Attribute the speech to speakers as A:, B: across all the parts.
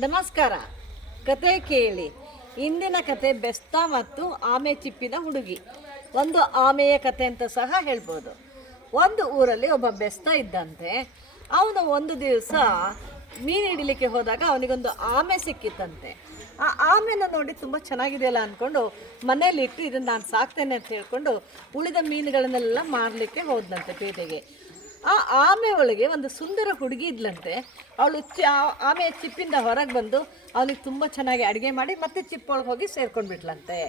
A: ನಮಸ್ಕಾರ. ಕತೆ ಕೇಳಿ. ಇಂದಿನ ಕತೆ ಬೆಸ್ತ ಮತ್ತು ಆಮೆ ಚಿಪ್ಪಿನ ಹುಡುಗಿ. ಒಂದು ಆಮೆಯ ಕತೆ ಅಂತ ಸಹ ಹೇಳ್ಬೋದು. ಒಂದು ಊರಲ್ಲಿ ಒಬ್ಬ ಬೆಸ್ತ ಇದ್ದಂತೆ. ಅವನು ಒಂದು ದಿವಸ ಮೀನು ಹಿಡಿಲಿಕ್ಕೆ ಹೋದಾಗ ಅವನಿಗೊಂದು ಆಮೆ ಸಿಕ್ಕಿತ್ತಂತೆ ಆ ಆಮೆನ ನೋಡಿ ತುಂಬ ಚೆನ್ನಾಗಿದೆಯಲ್ಲ ಅಂದ್ಕೊಂಡು ಮನೇಲಿಟ್ಟು ಇದನ್ನು ನಾನು ಸಾಕ್ತೇನೆ ಅಂತ ಹೇಳ್ಕೊಂಡು ಉಳಿದ ಮೀನುಗಳನ್ನೆಲ್ಲ ಮಾರಲಿಕ್ಕೆ ಹೋದಂತೆ ಪೇಟೆಗೆ. ಆ ಆಮೆ ಒಳಗೆ ಒಂದು ಸುಂದರ ಹುಡುಗಿ ಇದ್ಲಂತೆ. ಅವಳು ಚಿ ಆ- ಆಮೆಯ ಚಿಪ್ಪಿಂದ ಹೊರಗೆ ಬಂದು ಅವನಿಗೆ ತುಂಬ ಚೆನ್ನಾಗಿ ಅಡುಗೆ ಮಾಡಿ ಮತ್ತೆ ಚಿಪ್ಪೊಳಗೆ ಹೋಗಿ ಸೇರ್ಕೊಂಡ್ಬಿಟ್ಲಂತೆ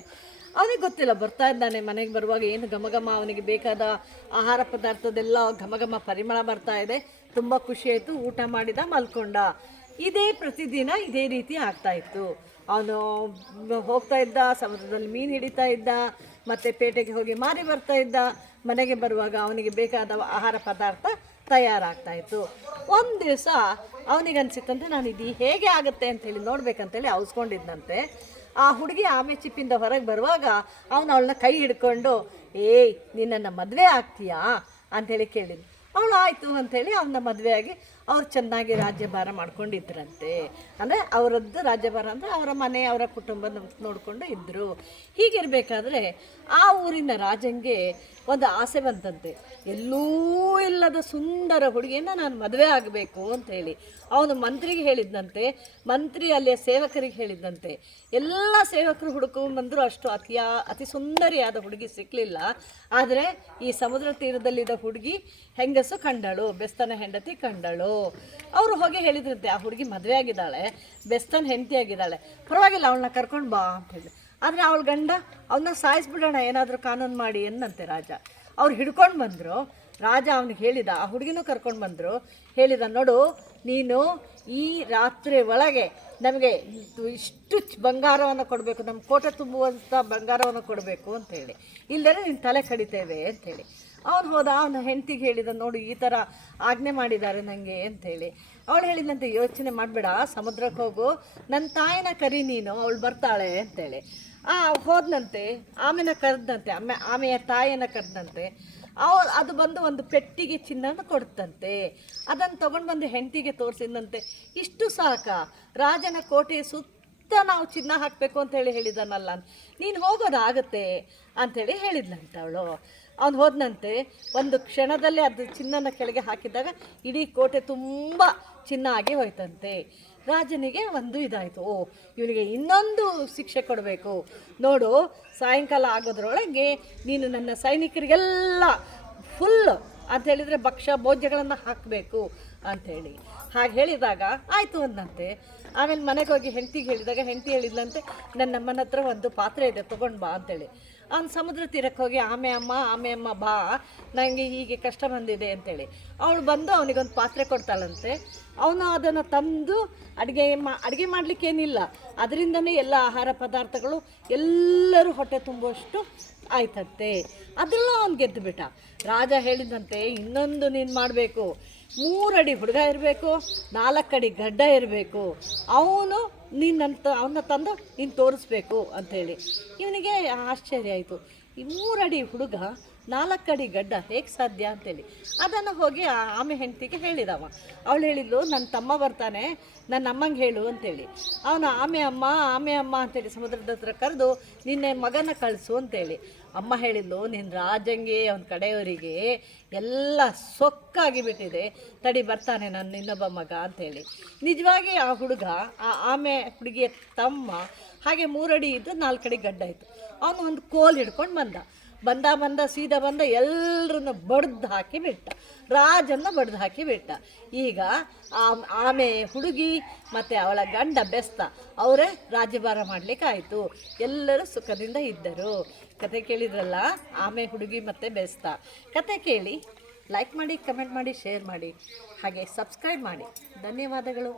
A: ಅವನಿಗೆ ಗೊತ್ತಿಲ್ಲ, ಬರ್ತಾ ಇದ್ದಾನೆ, ಮನೆಗೆ ಬರುವಾಗ ಏನು ಘಮಘಮ ಘಮ ಅವನಿಗೆ ಬೇಕಾದ ಆಹಾರ ಪದಾರ್ಥದೆಲ್ಲ ಘಮಘಮ ಘಮ ಪರಿಮಳ ಬರ್ತಾ ಇದೆ. ತುಂಬ ಖುಷಿಯಾಯಿತು ಊಟ ಮಾಡಿದ, ಮಲ್ಕೊಂಡ. ಇದೇ ಪ್ರತಿದಿನ ಇದೇ ರೀತಿ ಆಗ್ತಾ ಇತ್ತು. ಅವನು ಹೋಗ್ತಾ ಇದ್ದ, ಸಮುದ್ರದಲ್ಲಿ ಮೀನು ಹಿಡಿತಾ ಇದ್ದ, ಮತ್ತು ಪೇಟೆಗೆ ಹೋಗಿ ಮಾರಿ ಬರ್ತಾ ಇದ್ದ. ಮನೆಗೆ ಬರುವಾಗ ಅವನಿಗೆ ಬೇಕಾದ ಆಹಾರ ಪದಾರ್ಥ ತಯಾರಾಗ್ತಾ ಇತ್ತು. ಒಂದು ದಿವಸ ಅವನಿಗೆ ಅನಿಸಿತ್ತಂತೆ, ನಾನು ಇದು ಹೇಗೆ ಆಗುತ್ತೆ ಅಂತೇಳಿ ನೋಡ್ಬೇಕಂತೇಳಿ ಅವಸ್ಕೊಂಡಿದ್ದಂತೆ ಆ ಹುಡುಗಿ ಆಮೆ ಚಿಪ್ಪಿಂದ ಹೊರಗೆ ಬರುವಾಗ ಅವನು ಅವಳನ್ನ ಕೈ ಹಿಡ್ಕೊಂಡು, ಏಯ್, ನಿನ್ನನ್ನು ಮದುವೆ ಆಗ್ತೀಯಾ? ಅಂಥೇಳಿ ಕೇಳಿದ್ದು ಅವಳು, ಆಯಿತು, ಅಂಥೇಳಿ ಅವನ ಮದುವೆಯಾಗಿ ಅವ್ರು ಚೆನ್ನಾಗಿ ರಾಜ್ಯಭಾರ ಮಾಡ್ಕೊಂಡಿದ್ರಂತೆ. ಅಂದರೆ ಅವರದ್ದು ರಾಜ್ಯಭಾರ ಅಂದರೆ ಅವರ ಮನೆ, ಅವರ ಕುಟುಂಬ ನೋಡಿಕೊಂಡು ಇದ್ದರು ಹೀಗಿರಬೇಕಾದ್ರೆ ಆ ಊರಿನ ರಾಜಂಗೆ ಒಂದು ಆಸೆ ಬಂತಂತೆ. ಎಲ್ಲೂ ಇಲ್ಲದ ಸುಂದರ ಹುಡುಗಿಯನ್ನ ನಾನು ಮದುವೆ ಆಗಬೇಕು ಅಂತ ಹೇಳಿ. ಅವನು ಮಂತ್ರಿಗೆ ಹೇಳಿದ್ದಂತೆ ಮಂತ್ರಿ ಅಲ್ಲಿಯ ಸೇವಕರಿಗೆ ಹೇಳಿದ್ದಂತೆ ಎಲ್ಲ ಸೇವಕರು ಹುಡುಕೊಂಡು ಬಂದರೂ. ಅಷ್ಟು ಅತಿಯಾ, ಅತಿ ಸುಂದರಿಯಾದ ಹುಡುಗಿ ಸಿಕ್ಕಲಿಲ್ಲ ಆದರೆ ಈ ಸಮುದ್ರ ತೀರದಲ್ಲಿದ್ದ ಹುಡುಗಿ ಹೆಂಗಸು ಕಂಡಳು. ಬೆಸ್ತನ ಹೆಂಡತಿ ಕಂಡಳು. ಅವರು ಹೋಗಿ ಹೇಳಿದ್ರಂತೆ ಆ ಹುಡುಗಿ ಮದುವೆ ಆಗಿದ್ದಾಳೆ, ಬೆಸ್ತನ ಹೆಂಡತಿ ಆಗಿದ್ದಾಳೆ, ಪರವಾಗಿಲ್ಲ, ಅವಳನ್ನ ಕರ್ಕೊಂಡು ಬಾ ಅಂತ ಹೇಳಿ. ಆದರೆ ಅವಳ ಗಂಡ ಅವನ್ನ ಸಾಯಿಸ್ಬಿಡೋಣ, ಏನಾದರೂ ಕಾನೂನು ಮಾಡಿ ಎನ್ನಂತೆ ರಾಜ. ಅವ್ರು ಹಿಡ್ಕೊಂಡು ಬಂದರು. ರಾಜ ಅವನಿಗೆ ಹೇಳಿದ, ಆ ಹುಡುಗಿನೂ ಕರ್ಕೊಂಡು ಬಂದರು. ಹೇಳಿದ, ನೋಡು, ನೀನು ಈ ರಾತ್ರಿ ಒಳಗೆ ನಮಗೆ ಇಷ್ಟು ಬಂಗಾರವನ್ನು ಕೊಡಬೇಕು ನಮ್ಮ ಕೋಟೆ ತುಂಬುವಂಥ ಬಂಗಾರವನ್ನು ಕೊಡಬೇಕು ಅಂತೇಳಿ ಇಲ್ಲದೇ ನಿನ್ನ ತಲೆ ಕಡಿತೇವೆ ಅಂತೇಳಿ ಅವನು ಹೋದ, ಅವನ ಹೆಂಡತಿಗೆ ಹೇಳಿದ, ನೋಡು, ಈ ಥರ ಆಜ್ಞೆ ಮಾಡಿದ್ದಾರೆ ನನಗೆ ಅಂತೇಳಿ ಅವಳು ಹೇಳಿದಂತೆ ಯೋಚನೆ ಮಾಡಬೇಡ ಸಮುದ್ರಕ್ಕೆ ಹೋಗು ನನ್ನ ತಾಯಿನ ಕರಿ ನೀನು, ಅವಳು ಬರ್ತಾಳೆ ಅಂತೇಳಿ ಆ, ಹೋದ್ನಂತೆ, ಆಮೆನ ಕರೆದಂತೆ ಆಮೆ, ಆಮೆಯ ತಾಯಿಯನ್ನು ಕರೆದಂತೆ ಅವ ಅದು ಬಂದು ಒಂದು ಪೆಟ್ಟಿಗೆ ಚಿನ್ನನ ಕೊಡುತ್ತಂತೆ ಅದನ್ನು ತೊಗೊಂಡು ಬಂದು ಹೆಂಡತಿಗೆ ತೋರಿಸಿದಂತೆ ಇಷ್ಟು ಸಾಕ? ರಾಜನ ಕೋಟೆಯ ಸುತ್ತ ನಾವು ಚಿನ್ನ ಹಾಕಬೇಕು ಅಂತ ಹೇಳಿ ಹೇಳಿದಾನಲ್ಲ ನೀನು ಹೋಗೋದಾಗತ್ತೆ ಅಂಥೇಳಿ ಹೇಳಿದ್ಲಂತೆ ಅವಳು. ಅವನು ಹೋದನಂತೆ, ಒಂದು ಕ್ಷಣದಲ್ಲೇ ಅದು ಚಿನ್ನನ ಕೆಳಗೆ ಹಾಕಿದಾಗ ಇಡೀ ಕೋಟೆ ತುಂಬ ಚಿನ್ನ ಆಗಿ ಹೋಯ್ತಂತೆ. ರಾಜನಿಗೆ ಒಂದು ಇದಾಯಿತು. ಓ, ಇವಳಿಗೆ ಇನ್ನೊಂದು ಶಿಕ್ಷೆ ಕೊಡಬೇಕು. ನೋಡು, ಸಾಯಂಕಾಲ ಆಗೋದ್ರೊಳಗೆ ನೀನು ನನ್ನ ಸೈನಿಕರಿಗೆಲ್ಲ ಫುಲ್ ಅಂತ ಹೇಳಿದರೆ ಭಕ್ಷ್ಯ ಭೋಜ್ಯಗಳನ್ನು ಹಾಕಬೇಕು ಅಂಥೇಳಿ ಹಾಗೆ ಹೇಳಿದಾಗ ಆಯಿತು ಅಂದಂತೆ ಆಮೇಲೆ ಮನೆಗೆ ಹೋಗಿ ಹೆಂಡತಿಗೆ ಹೇಳಿದಾಗ ಹೆಂಡತಿ ಹೇಳಿದ್ಲಂತೆ ನನ್ನ ಅಮ್ಮನ ಹತ್ರ ಒಂದು ಪಾತ್ರೆ ಇದೆ, ತೊಗೊಂಡು ಬಾ ಅಂತೇಳಿ. ಅವ್ನು ಸಮುದ್ರ ತೀರಕ್ಕೆ ಹೋಗಿ, ಆಮೆ ಅಮ್ಮ ಆಮೆ ಅಮ್ಮ ಬಾ ನನಗೆ ಹೀಗೆ ಕಷ್ಟ ಬಂದಿದೆ ಅಂತೇಳಿ. ಅವಳು ಬಂದು ಅವನಿಗೊಂದು ಪಾತ್ರೆ ಕೊಡ್ತಾಳಂತೆ. ಅವನು ಅದನ್ನು ತಂದು ಅಡುಗೆ ಮಾ, ಅಡುಗೆ ಮಾಡಲಿಕ್ಕೇನಿಲ್ಲ. ಅದರಿಂದನೇ ಎಲ್ಲ ಆಹಾರ ಪದಾರ್ಥಗಳು ಎಲ್ಲರೂ ಹೊಟ್ಟೆ ತುಂಬುವಷ್ಟು ಆಯ್ತಂತೆ. ಅದರಲ್ಲೂ ಅವ್ನು ಗೆದ್ದು ಬಿಟ್ಟ ರಾಜ ಹೇಳಿದಂತೆ, ಇನ್ನೊಂದು ನೀನು ಮಾಡಬೇಕು. ಮೂರಡಿ ಹುಡುಗ ಇರಬೇಕು, ನಾಲ್ಕಡಿ ಗಡ್ಡ ಇರಬೇಕು. ಅವನು ನೀನಂತ ಅವನ್ನ ತಂದು ನೀನು ತೋರಿಸ್ಬೇಕು ಅಂಥೇಳಿ ಇವನಿಗೆ ಆಶ್ಚರ್ಯ ಆಯಿತು. ಈ ಮೂರಡಿ ಹುಡುಗ ನಾಲ್ಕಡಿ ಗಡ್ಡ ಹೇಗೆ ಸಾಧ್ಯ ಅಂತೇಳಿ. ಅದನ್ನು ಹೋಗಿ ಆ ಆಮೆ ಹೆಂಡತಿಗೆ ಹೇಳಿದವ. ಅವಳು ಹೇಳಿದ್ಲು ನನ್ನ ತಮ್ಮ ಬರ್ತಾನೆ ನನ್ನ ಅಮ್ಮಂಗೆ ಹೇಳು ಅಂತೇಳಿ. ಅವನು ಆಮೆ ಅಮ್ಮ ಆಮೆ ಅಮ್ಮ ಅಂತೇಳಿ ಸಮುದ್ರದ ಹತ್ರ ಕರೆದು ನಿನ್ನೆ ಮಗನ ಕಳಿಸು ಅಂತೇಳಿ. ಅಮ್ಮ ಹೇಳಿದ್ಲು ನಿನ್ನ ರಾಜಂಗೆ, ಅವನ ಕಡೆಯವರಿಗೆ ಎಲ್ಲ ಸೊಕ್ಕಾಗಿ ಬಿಟ್ಟಿದೆ. ತಡಿ ಬರ್ತಾನೆ ನನ್ನ ಇನ್ನೊಬ್ಬ ಮಗ ಅಂತೇಳಿ. ನಿಜವಾಗಿ ಆ ಹುಡುಗ, ಆ ಆಮೆ ಹುಡುಗಿಯ ತಮ್ಮ ಹಾಗೆ ಮೂರಡಿ ಇದ್ದು ನಾಲ್ಕಡಿ ಗಡ್ಡ ಇತ್ತು. ಅವನು ಒಂದು ಕೋಲ್ ಹಿಡ್ಕೊಂಡು ಬಂದ. ಬಂದ ಬಂದ ಸೀದಾ ಬಂದ ಎಲ್ಲರನ್ನು ಬಡ್ದು ಹಾಕಿ ಬಿಟ್ಟ. ರಾಜನ್ನ ಬಡ್ದು ಹಾಕಿ ಬಿಟ್ಟ. ಈಗ ಆಮೆ ಹುಡುಗಿ ಮತ್ತು ಅವಳ ಗಂಡ ಬೆಸ್ತ, ಅವರೇ ರಾಜ್ಯಭಾರ ಮಾಡಲಿಕ್ಕೆ ಆಯಿತು ಎಲ್ಲರೂ ಸುಖದಿಂದ ಇದ್ದರು. ಕತೆ ಕೇಳಿದ್ರಲ್ಲ, ಆಮೆ ಹುಡುಗಿ ಮತ್ತು ಬೆಸ್ತ. ಕತೆ ಕೇಳಿ ಲೈಕ್ ಮಾಡಿ ಕಮೆಂಟ್ ಮಾಡಿ ಶೇರ್ ಮಾಡಿ. ಹಾಗೆ ಸಬ್ಸ್ಕ್ರೈಬ್ ಮಾಡಿ. ಧನ್ಯವಾದಗಳು.